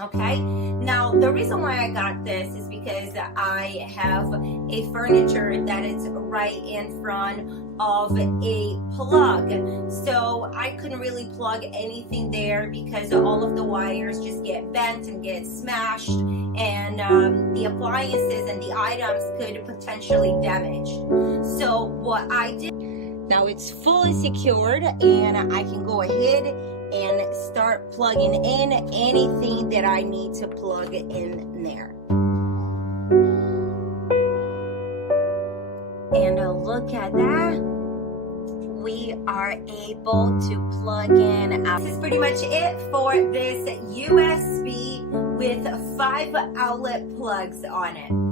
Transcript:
Okay, now the reason why I got this is because I have a furniture that is right in front of a plug, so I couldn't really plug anything there because all of the wires just get bent and get smashed, and the appliances and the items could potentially damage. So what I did, now it's fully secured and I can go ahead and start plugging in anything that I need to plug in there. And look at that. We are able to plug in. This is pretty much it for this USB with 5 outlet plugs on it.